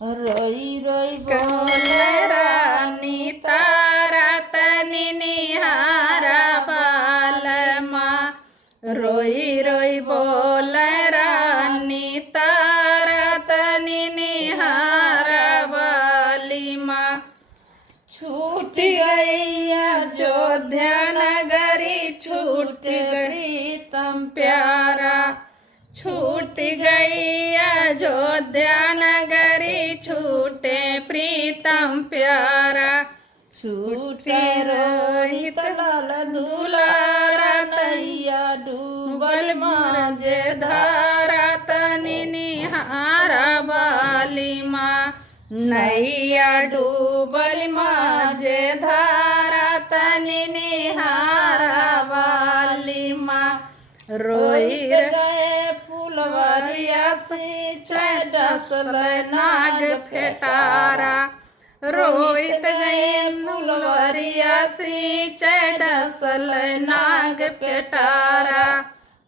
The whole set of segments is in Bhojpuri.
रोई रोई बोले रानी तारा तनी निहारा बालमा। रोई रोई बोले रानी तारा तनी निहारा बालीमा। छूट गई अयोध्या नगरी, छूट गई तम प्यारा। छूट गई अयोध्या नगरी, छूटे प्रीतम प्यारा। छूटे रोहित लाल दुलारा, नैया डूबल मांझे धारा तनी निहारा बालीमा। नैया डूबल मांझे धारा तनी निहारा बालीमा। रोई गए फुलवरिया से डसल नाग फेटारा। रोहित गए फुलवरिया से डसल नाग फेटारा।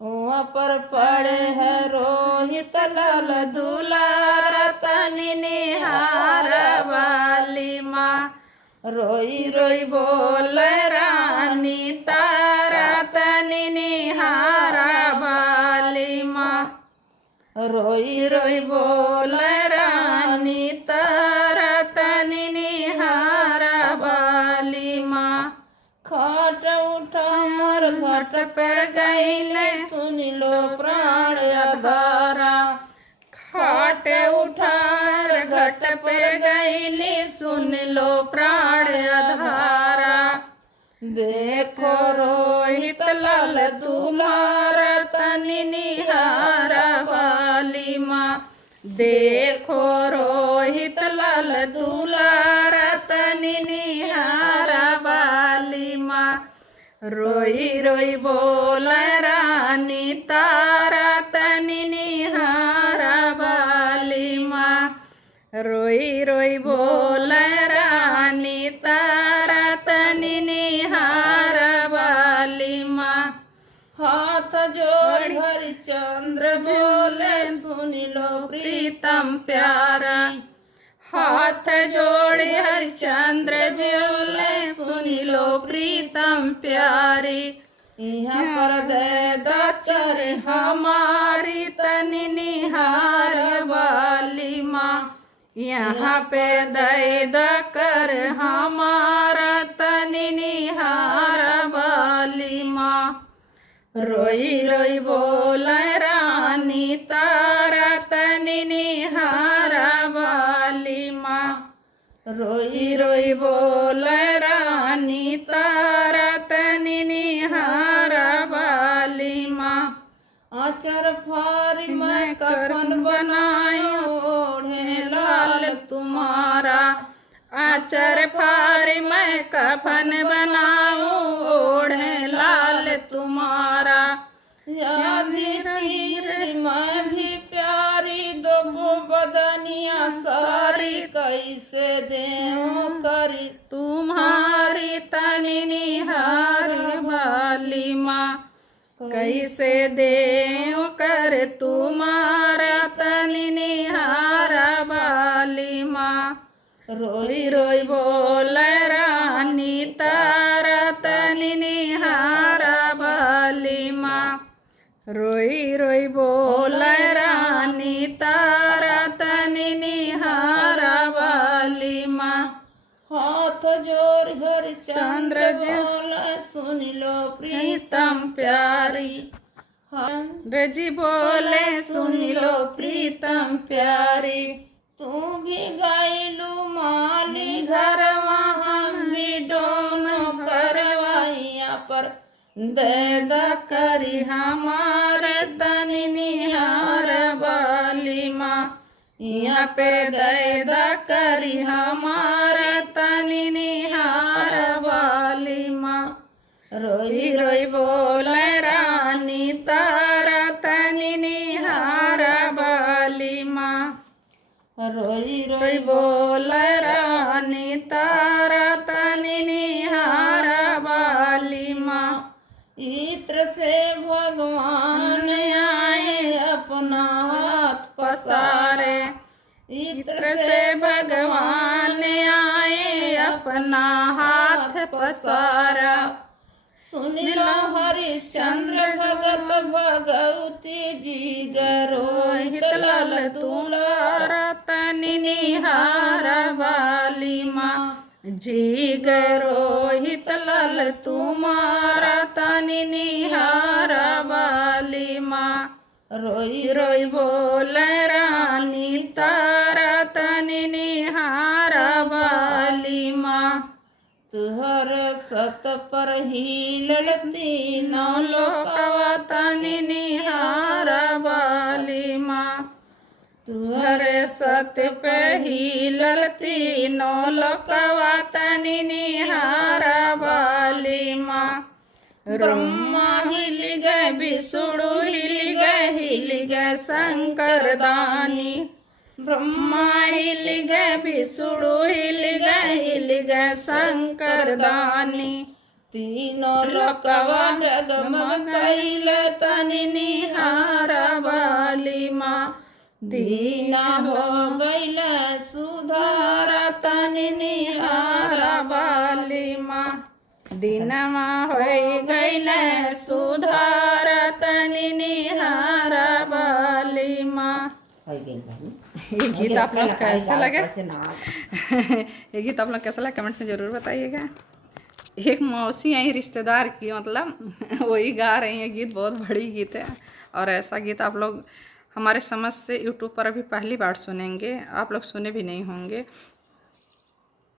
वहाँ पर पड़े है रोहित लाल दुलारा तनी निहारा बालीमा। रोई रोई बोल रानी तारा तनी निहारा बालीमा। रोई रोई बोल रानी तारा तनी निहारा बालीमा। खाट उठा मर घाट पर गईले, सुन लो प्राण आधारा। खाट उठा घाट पर गईले, सुन लो प्राण आधारा। देखो रोहित लाल दुलारा तनी निहारा बालीमा। देखो रोहित लाल दुलारा तनी निहारा बालीमा। रोई रोई बोल रानी तारा तनी निहारा बालीमा। रोई रोई बोल रानी तारा तनी निहारा बालीमा। हाथ जोड़ हरिचंद्र बोले, सुन लो प्रीतम प्यारा। हाथ जोड़े हरिचंद्र बोले, सुन लो प्रीतम प्यारी। यहाँ पर दे दचर हमारी तनी निहार बालीमा। यहाँ पे दे दकर हमारा तनी निहार बालीमा। रोई रोई बोल रानी तारा तनी निहारा बालीमा। रोई रोई बोल रानी तारा तनी निहारा बालीमा। आचर फारी मैं कफन बनायो, ओढ़े लाल तुम्हारा। आचर फारी मैं कफन बनाऊं, ओढ़े लाल तुम्हारा। यादी चीर मैं भी प्यारी, दो बदनिया सारी। कैसे देऊं करी तुम्हारी तनी निहारी बालीमा। कैसे देऊं कर तुम्हारा तनी निहारा बालीमा। रोई रोई बोल रानी तारा तनी निहारा बालीमा। रोई रोई बोल रानी तारा तनी निहारा बालीमा। हाथ जोड़ हरिचंद्र बोले, सुन लो प्रीतम प्यारी। रजी बोले, सुन लो प्रीतम प्यारी। तू भी गईलू माली घर, वहाँ भी दोनों करवाइया पर दे द करी हमारे तनी निहार बालीमा। यहाँ पे दे द करी हमारे तनी निहार बालीमा। रोई रोई बोले रानी तारा तनी निहारा बालीमा। रोई रोई बोल रानी तारा तनी निहारा बालीमा। इत्र से भगवान आए, अपना हाथ पसारे। चित्र से भगवान आए अपना हाथ पसारा। सुन लो हरिश्चंद्र भगत भगवती जी गरोहित लाल तुलारा तनि निहारा वाली माँ। जी गरोहित लाल तुम्हारा तनि निहारा वाली माँ। रोई रोई बोल रानी तारा तनि निहारा वाली माँ। तुहर सत पर ही ललती नौ लोकवा तनि निहारा वाली माँ। तुहर सत्य पे ही ललती नौ लोकवा तनि निहारा वाली माँ। ब्रह्मा हिल गए विष्णु हिल गए शंकर दानी। ब्रह्मा हिल गए विष्णु हिल गए शंकर दानी। तीनों लोकवा डगमग कैल तनि निहारा वाली माँ। दीना हो गईल सुधारा तनि निहारा वाली माँ। दीनमा हो गईल सुधारा तनि निहारा वाली माँ। ये गीत आप लोग कैसा लगा? ये गीत आप लोग कैसा लगा कमेंट में ज़रूर बताइएगा। एक मौसी आई रिश्तेदार की, मतलब वही गा रही है गीत। बहुत बड़ी गीत है और ऐसा गीत आप लोग हमारे समझ से यूट्यूब पर अभी पहली बार सुनेंगे, आप लोग सुने भी नहीं होंगे।